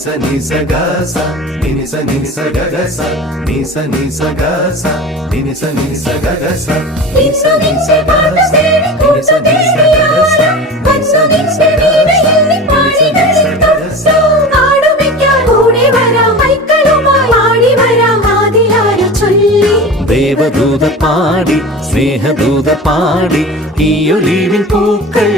sa ni sa ga sa ni sa ga ga sa ni sa ga sa ni sa ga ga sa വിശ്വവിൻസെ പാദസേവി കൂട്ടുകേടിയാര വത്സവിൻസെ വീണയിൽ പാടികളിൽ തൊട്ടു നാടുവയ്ക്കാൻ കൂടെ വരാം മൈക്കളുമായി ആടി വരാം ആദിലാര ചൊല്ലി ദേവദൂത പാടി സ്നേഹദൂത പാടി ഈ ഒലിവിൻ പൂക്കൾ